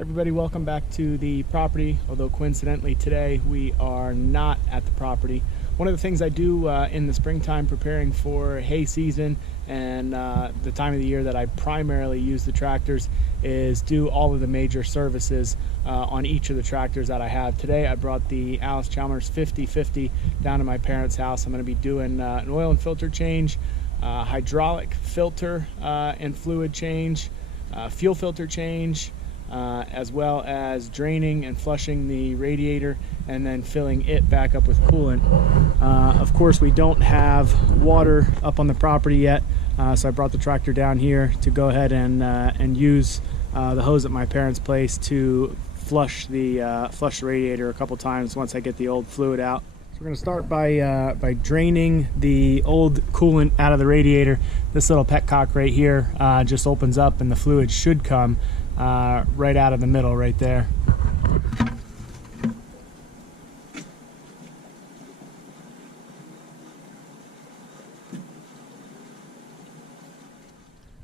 Everybody, welcome back to the property, although coincidentally today we are not at the property. One of the things I do in the springtime preparing for hay season and the time of the year that I primarily use the tractors is do all of the major services on each of the tractors that I have. Today I brought the Allis Chalmers 5050 down to my parents' house. I'm going to be doing an oil and filter change, hydraulic filter and fluid change, fuel filter change, as well as draining and flushing the radiator and then filling it back up with coolant. Of course, we don't have water up on the property yet, so I brought the tractor down here to go ahead and use the hose at my parents' place to flush the radiator a couple times once I get the old fluid out. So we're going to start by draining the old coolant out of the radiator. This little petcock right here just opens up and the fluid should come right out of the middle right there.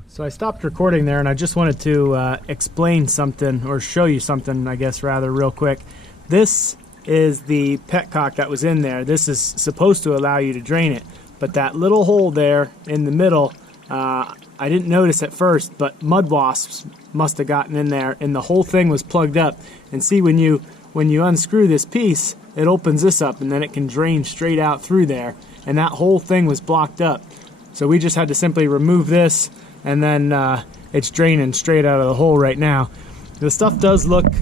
So I stopped recording there and I just wanted to explain something, or show you something, I guess, rather real quick. This is the petcock that was in there. This is supposed to allow you to drain it, but that little hole there in the middle, I didn't notice at first, but mud wasps must have gotten in there and the whole thing was plugged up. And see, when you unscrew this piece, it opens this up and then it can drain straight out through there, and that whole thing was blocked up. So we just had to simply remove this, and then it's draining straight out of the hole right now. The stuff does look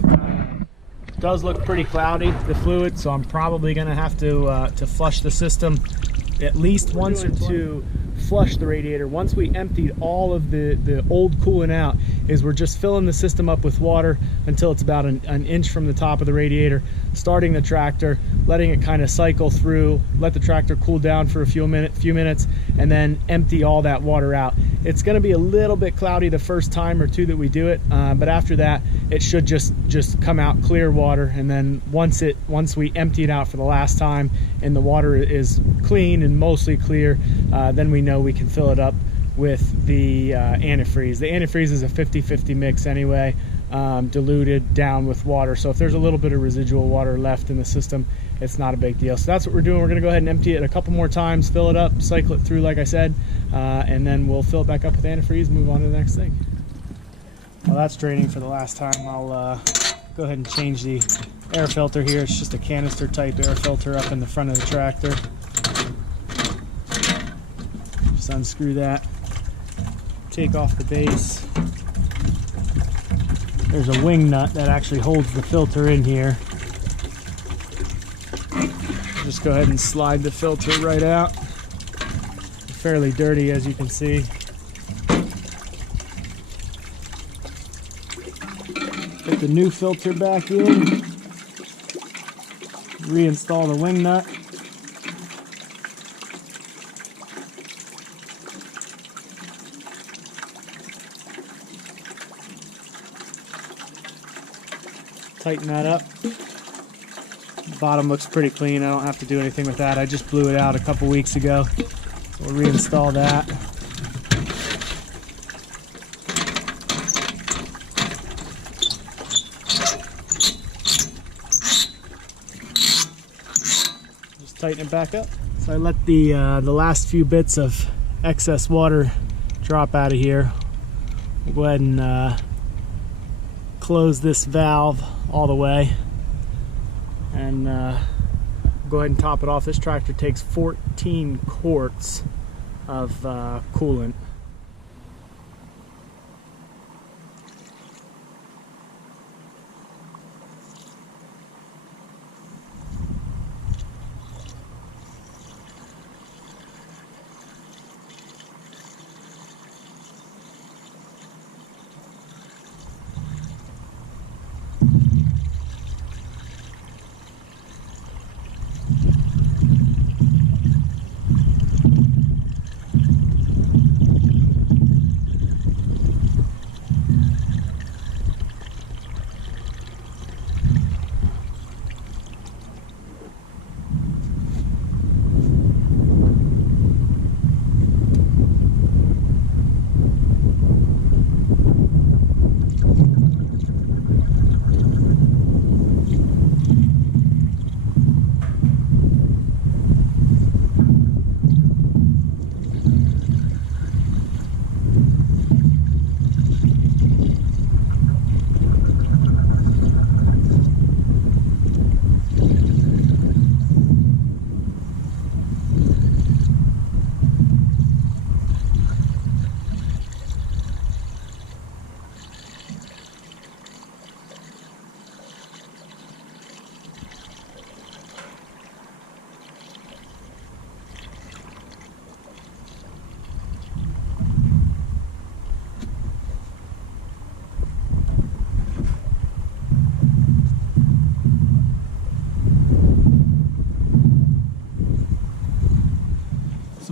pretty cloudy, the fluid, so I'm probably gonna have to flush the system at least once or two. Flush the radiator. Once we emptied all of the old coolant out, is we're just filling the system up with water until it's about an inch from the top of the radiator, starting the tractor, letting it kind of cycle through, let the tractor cool down for a few minutes, and then empty all that water out. It's going to be a little bit cloudy the first time or two that we do it, but after that it should just come out clear water. And then once we empty it out for the last time and the water is clean and mostly clear, then we know we can fill it up with the antifreeze. The antifreeze is a 50-50 mix anyway, diluted down with water. So if there's a little bit of residual water left in the system, it's not a big deal. So that's what we're doing. We're going to go ahead and empty it a couple more times, fill it up, cycle it through like I said, and then we'll fill it back up with antifreeze and move on to the next thing. While that's draining for the last time, I'll go ahead and change the air filter here. It's just a canister type air filter up in the front of the tractor. Just unscrew that, take off the base. There's a wing nut that actually holds the filter in here. Just go ahead and slide the filter right out. Fairly dirty, as you can see. Put the new filter back in. Reinstall the wing nut. Tighten that up. The bottom looks pretty clean. I don't have to do anything with that. I just blew it out a couple weeks ago. So we'll reinstall that. Just tighten it back up. So I let the last few bits of excess water drop out of here. We'll go ahead and close this valve all the way and go ahead and top it off. This tractor takes 14 quarts of coolant.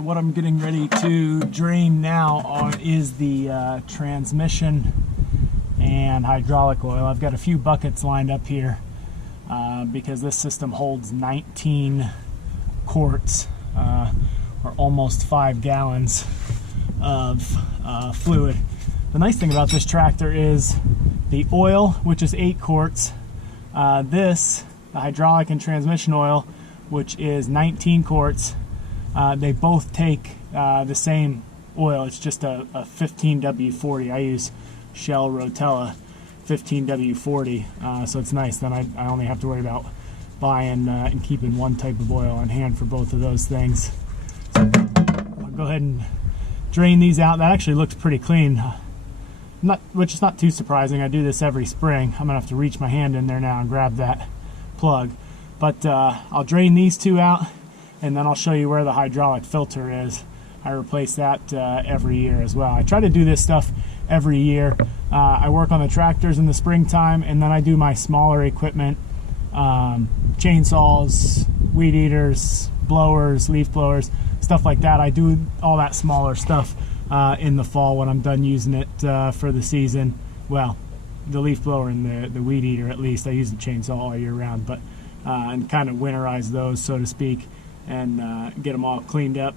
So what I'm getting ready to drain now is the transmission and hydraulic oil. I've got a few buckets lined up here because this system holds 19 quarts or almost 5 gallons of fluid. The nice thing about this tractor is the oil, which is 8 quarts, the hydraulic and transmission oil, which is 19 quarts, they both take the same oil. It's just a 15W40. I use Shell Rotella 15W40, so it's nice. Then I only have to worry about buying and keeping one type of oil on hand for both of those things. So I'll go ahead and drain these out. That actually looks pretty clean, which is not too surprising. I do this every spring. I'm gonna have to reach my hand in there now and grab that plug. But I'll drain these two out, and then I'll show you where the hydraulic filter is. I replace that every year as well. I try to do this stuff every year. I work on the tractors in the springtime, and then I do my smaller equipment, chainsaws, weed eaters, blowers, leaf blowers, stuff like that. I do all that smaller stuff in the fall when I'm done using it for the season. Well, the leaf blower and the weed eater, at least. I use the chainsaw all year round, but and kind of winterize those, so to speak, and get them all cleaned up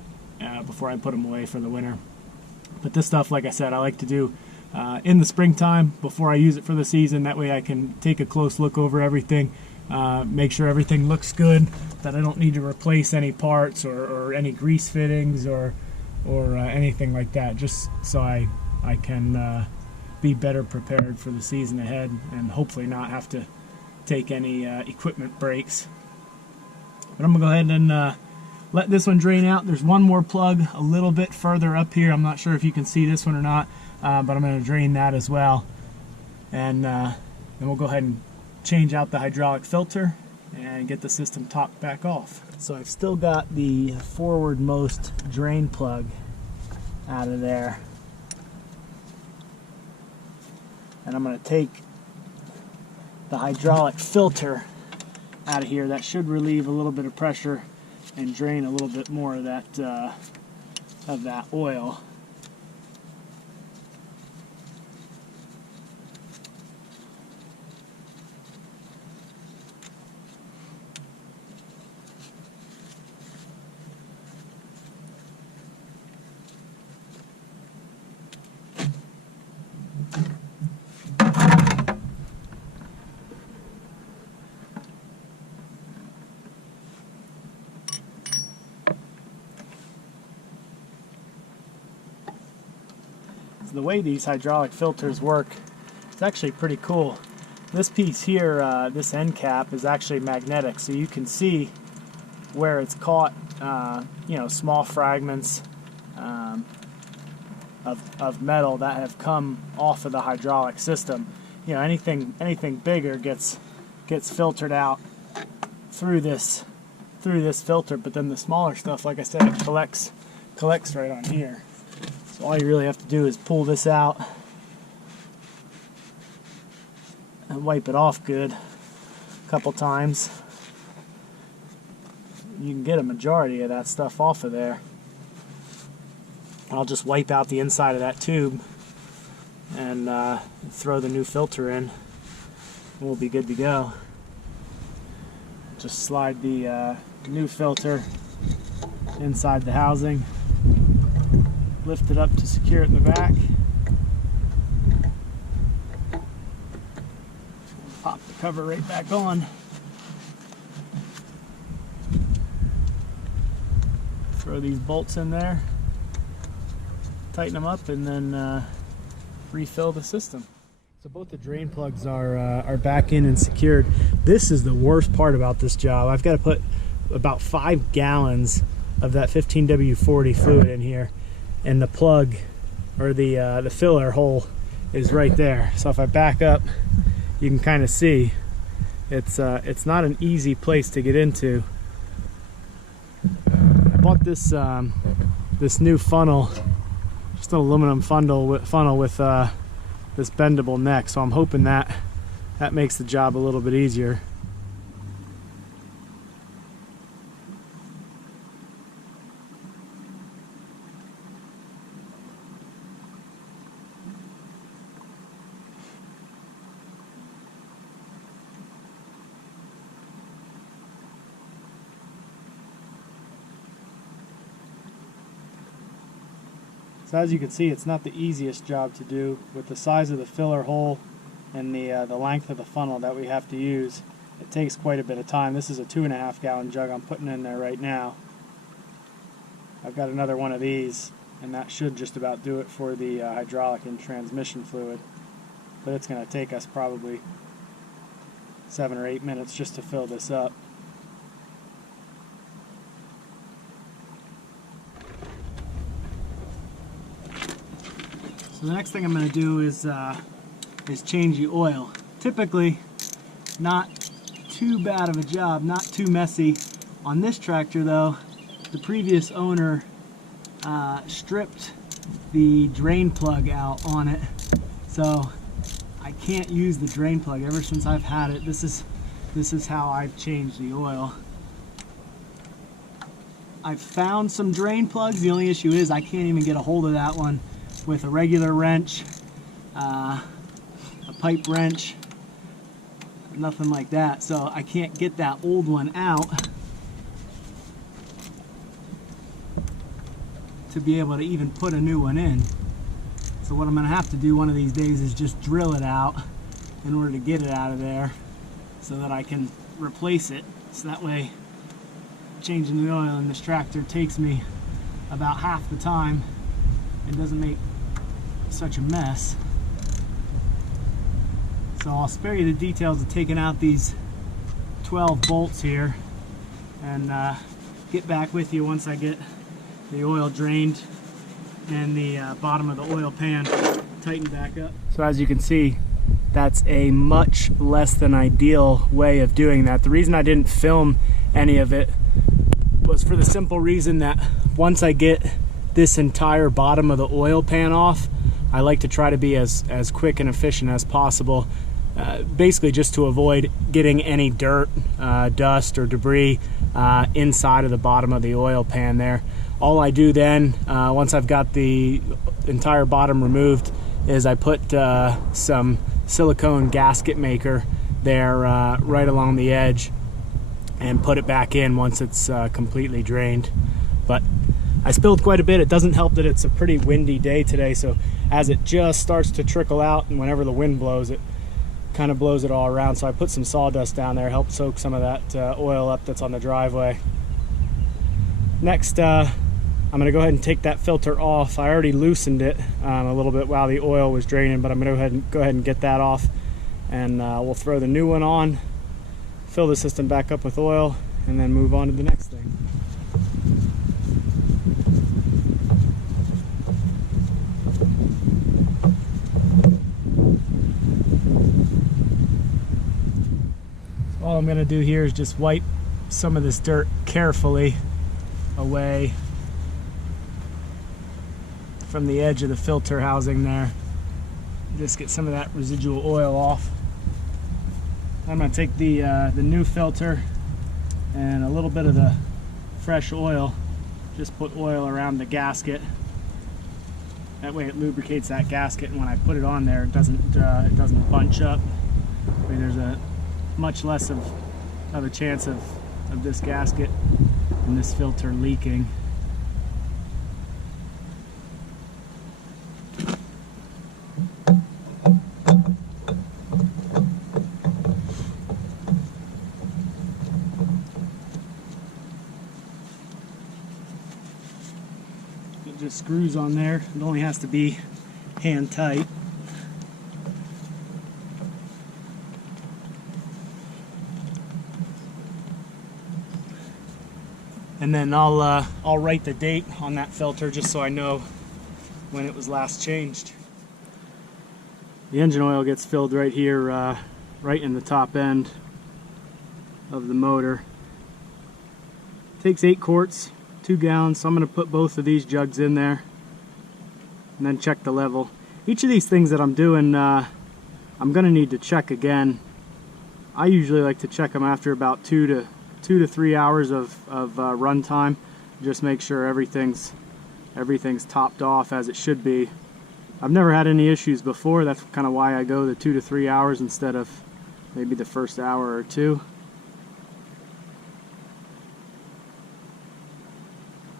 before I put them away for the winter. But this stuff, like I said, I like to do in the springtime before I use it for the season. That way I can take a close look over everything, make sure everything looks good, that I don't need to replace any parts or any grease fittings or anything like that, just so I can be better prepared for the season ahead and hopefully not have to take any equipment breaks. But I'm gonna go ahead and let this one drain out. There's one more plug a little bit further up here. I'm not sure if you can see this one or not, but I'm going to drain that as well. And then we'll go ahead and change out the hydraulic filter and get the system topped back off. So I've still got the forward-most drain plug out of there. And I'm going to take the hydraulic filter out of here. That should relieve a little bit of pressure and drain a little bit more of that oil. The way these hydraulic filters work, it's actually pretty cool. This piece here, this end cap, is actually magnetic, so you can see where it's caught, you know, small fragments of metal that have come off of the hydraulic system. You know, anything bigger gets filtered out through this filter, but then the smaller stuff, like I said, it collects right on here. So all you really have to do is pull this out and wipe it off good a couple times. You can get a majority of that stuff off of there. I'll just wipe out the inside of that tube and throw the new filter in, and we'll be good to go. Just slide the new filter inside the housing. Lift it up to secure it in the back. Pop the cover right back on. Throw these bolts in there, tighten them up, and then refill the system. So both the drain plugs are back in and secured. This is the worst part about this job. I've got to put about 5 gallons of that 15W40 fluid in here. And the plug, or the filler hole, is right there. So if I back up, you can kind of see it's not an easy place to get into. I bought this this new funnel, just an aluminum funnel with this bendable neck. So I'm hoping that makes the job a little bit easier. So as you can see, it's not the easiest job to do with the size of the filler hole and the length of the funnel that we have to use. It takes quite a bit of time. This is a 2.5 gallon jug I'm putting in there right now. I've got another one of these, and that should just about do it for the hydraulic and transmission fluid. But it's going to take us probably 7 or 8 minutes just to fill this up. So the next thing I'm going to do is change the oil. Typically, not too bad of a job, not too messy. On this tractor though, the previous owner stripped the drain plug out on it, so I can't use the drain plug. Ever since I've had it, this is how I've changed the oil. I've found some drain plugs. The only issue is I can't even get a hold of that one with a regular wrench, a pipe wrench, nothing like that. So I can't get that old one out to be able to even put a new one in. So what I'm going to have to do one of these days is just drill it out in order to get it out of there so that I can replace it. So that way changing the oil in this tractor takes me about half the time and doesn't make such a mess. So I'll spare you the details of taking out these 12 bolts here and get back with you once I get the oil drained and the bottom of the oil pan tightened back up. So as you can see, that's a much less than ideal way of doing that. The reason I didn't film any of it was for the simple reason that once I get this entire bottom of the oil pan off, I like to try to be as quick and efficient as possible, basically just to avoid getting any dirt, dust, or debris inside of the bottom of the oil pan there. All I do then, once I've got the entire bottom removed, is I put some silicone gasket maker there right along the edge and put it back in once it's completely drained. But I spilled quite a bit. It doesn't help that it's a pretty windy day today, so as it just starts to trickle out, and whenever the wind blows, it kind of blows it all around. So I put some sawdust down there, help soak some of that oil up that's on the driveway. Next, I'm going to go ahead and take that filter off. I already loosened it a little bit while the oil was draining, but I'm going to go ahead and get that off, and we'll throw the new one on, fill the system back up with oil, and then move on to the next thing. So all I'm going to do here is just wipe some of this dirt carefully away from the edge of the filter housing there. Just get some of that residual oil off. I'm going to take the new filter and a little bit of the fresh oil, just put oil around the gasket. That way it lubricates that gasket, and when I put it on there, it doesn't bunch up. There's a much less of a chance of this gasket and this filter leaking. It just screws on there. It only has to be hand tight. And then I'll write the date on that filter just so I know when it was last changed. The engine oil gets filled right here, right in the top end of the motor. It takes 8 quarts, 2 gallons, so I'm going to put both of these jugs in there and then check the level. Each of these things that I'm doing, I'm going to need to check again. I usually like to check them after about 2 to 3 hours of run time. Just make sure everything's topped off as it should be. I've never had any issues before. That's kind of why I go the 2 to 3 hours instead of maybe the first hour or 2.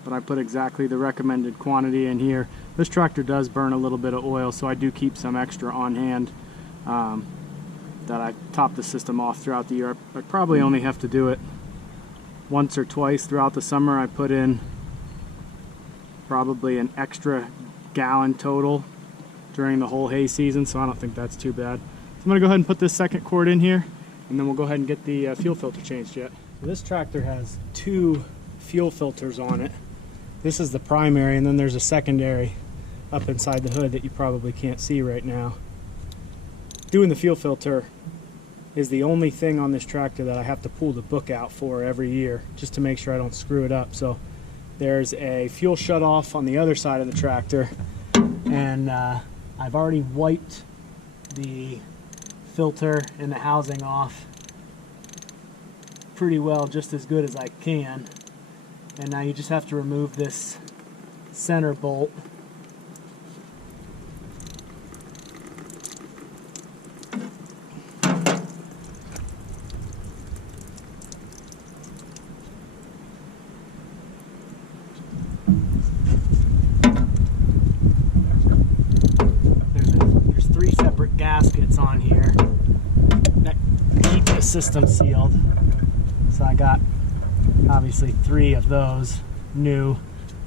but I put exactly the recommended quantity in here. This tractor does burn a little bit of oil, so I do keep some extra on hand that I top the system off throughout the year. I probably only have to do it once or twice throughout the summer. I put in probably an extra gallon total during the whole hay season, so I don't think that's too bad. So I'm going to go ahead and put this second quart in here, and then we'll go ahead and get the fuel filter changed yet. So this tractor has 2 fuel filters on it. This is the primary, and then there's a secondary up inside the hood that you probably can't see right now. Doing the fuel filter is the only thing on this tractor that I have to pull the book out for every year, just to make sure I don't screw it up. So there's a fuel shutoff on the other side of the tractor, and I've already wiped the filter and the housing off pretty well, just as good as I can. And now you just have to remove this center bolt. There's 3 separate gaskets on here that keep the system sealed. So I got obviously 3 of those new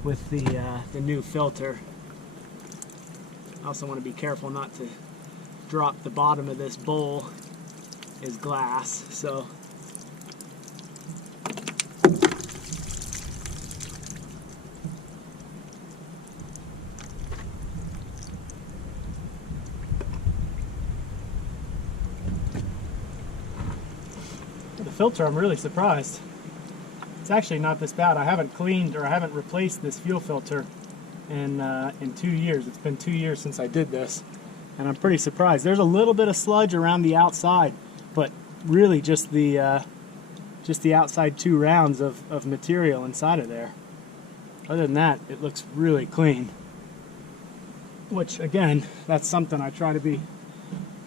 with the new filter. I also want to be careful not to drop the bottom of this bowl is glass, so the filter, I'm really surprised. It's actually not this bad. I haven't cleaned or I haven't replaced this fuel filter in 2 years. It's been 2 years since I did this, and I'm pretty surprised. There's a little bit of sludge around the outside, but really just the outside 2 rounds of material inside of there. Other than that, it looks really clean. Which, again, that's something I try to be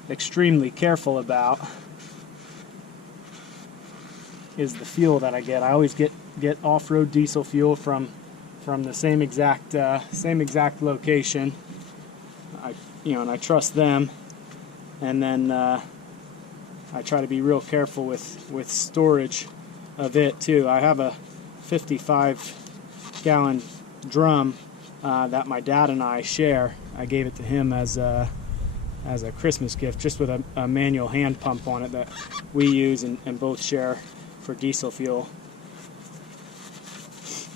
extremely careful about, is the fuel that I get. I always get off-road diesel fuel from the same exact location. And I trust them. And then I try to be real careful with storage of it too. I have a 55-gallon drum that my dad and I share. I gave it to him as a Christmas gift, just with a manual hand pump on it that we use and both share for diesel fuel.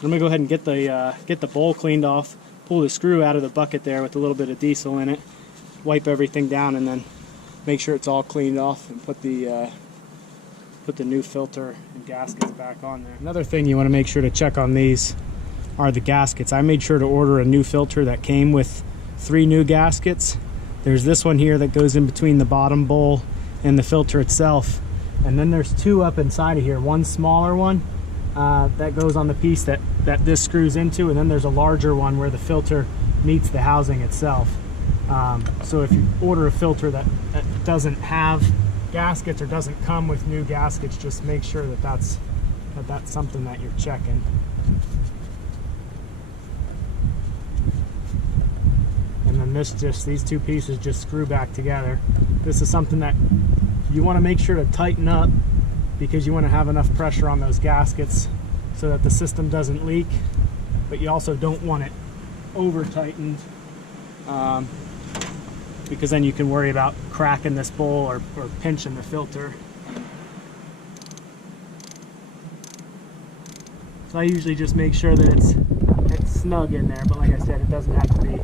I'm gonna go ahead and get the bowl cleaned off, pull the screw out of the bucket there with a little bit of diesel in it, wipe everything down, and then make sure it's all cleaned off and put the new filter and gaskets back on there. Another thing you want to make sure to check on these are the gaskets. I made sure to order a new filter that came with 3 new gaskets. There's this one here that goes in between the bottom bowl and the filter itself. And then there's 2 up inside of here. One smaller one that goes on the piece that this screws into, and then there's a larger one where the filter meets the housing itself. So if you order a filter that doesn't have gaskets or doesn't come with new gaskets, just make sure that that's something that you're checking. And then these 2 pieces just screw back together. This is something that you want to make sure to tighten up, because you want to have enough pressure on those gaskets so that the system doesn't leak, but you also don't want it over tightened, because then you can worry about cracking this bowl or pinching the filter. So I usually just make sure that it's snug in there, but like I said, it doesn't have to be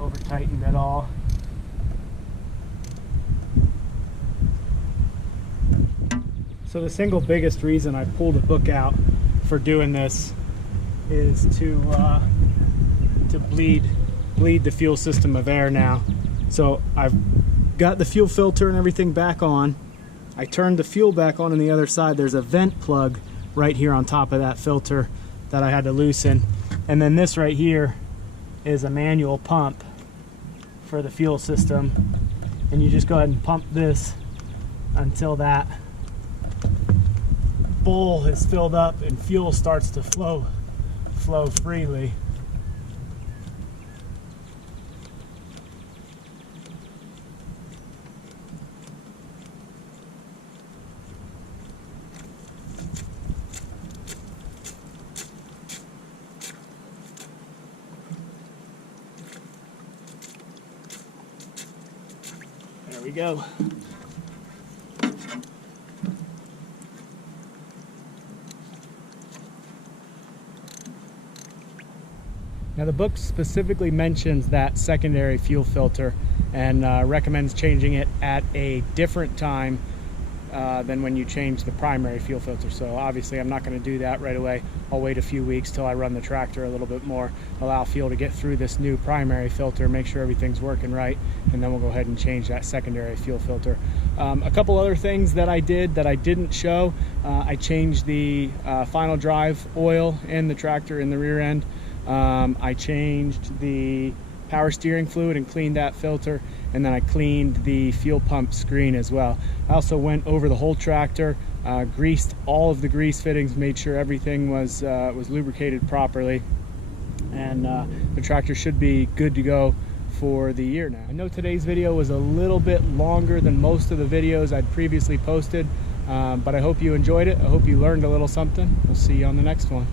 over tightened at all. So the single biggest reason I pulled the book out for doing this is to bleed the fuel system of air now. So I've got the fuel filter and everything back on. I turned the fuel back on the other side. There's a vent plug right here on top of that filter that I had to loosen. And then this right here is a manual pump for the fuel system. And you just go ahead and pump this until that bowl is filled up and fuel starts to flow flow freely. There we go. Now the book specifically mentions that secondary fuel filter and recommends changing it at a different time than when you change the primary fuel filter. So obviously I'm not going to do that right away. I'll wait a few weeks till I run the tractor a little bit more, allow fuel to get through this new primary filter, make sure everything's working right, and then we'll go ahead and change that secondary fuel filter. A couple other things that I did that I didn't show, I changed the final drive oil in the tractor in the rear end. I changed the power steering fluid and cleaned that filter, and then I cleaned the fuel pump screen as well. I also went over the whole tractor, greased all of the grease fittings, made sure everything was lubricated properly, and the tractor should be good to go for the year now. I know today's video was a little bit longer than most of the videos I'd previously posted, but I hope you enjoyed it. I hope you learned a little something. We'll see you on the next one.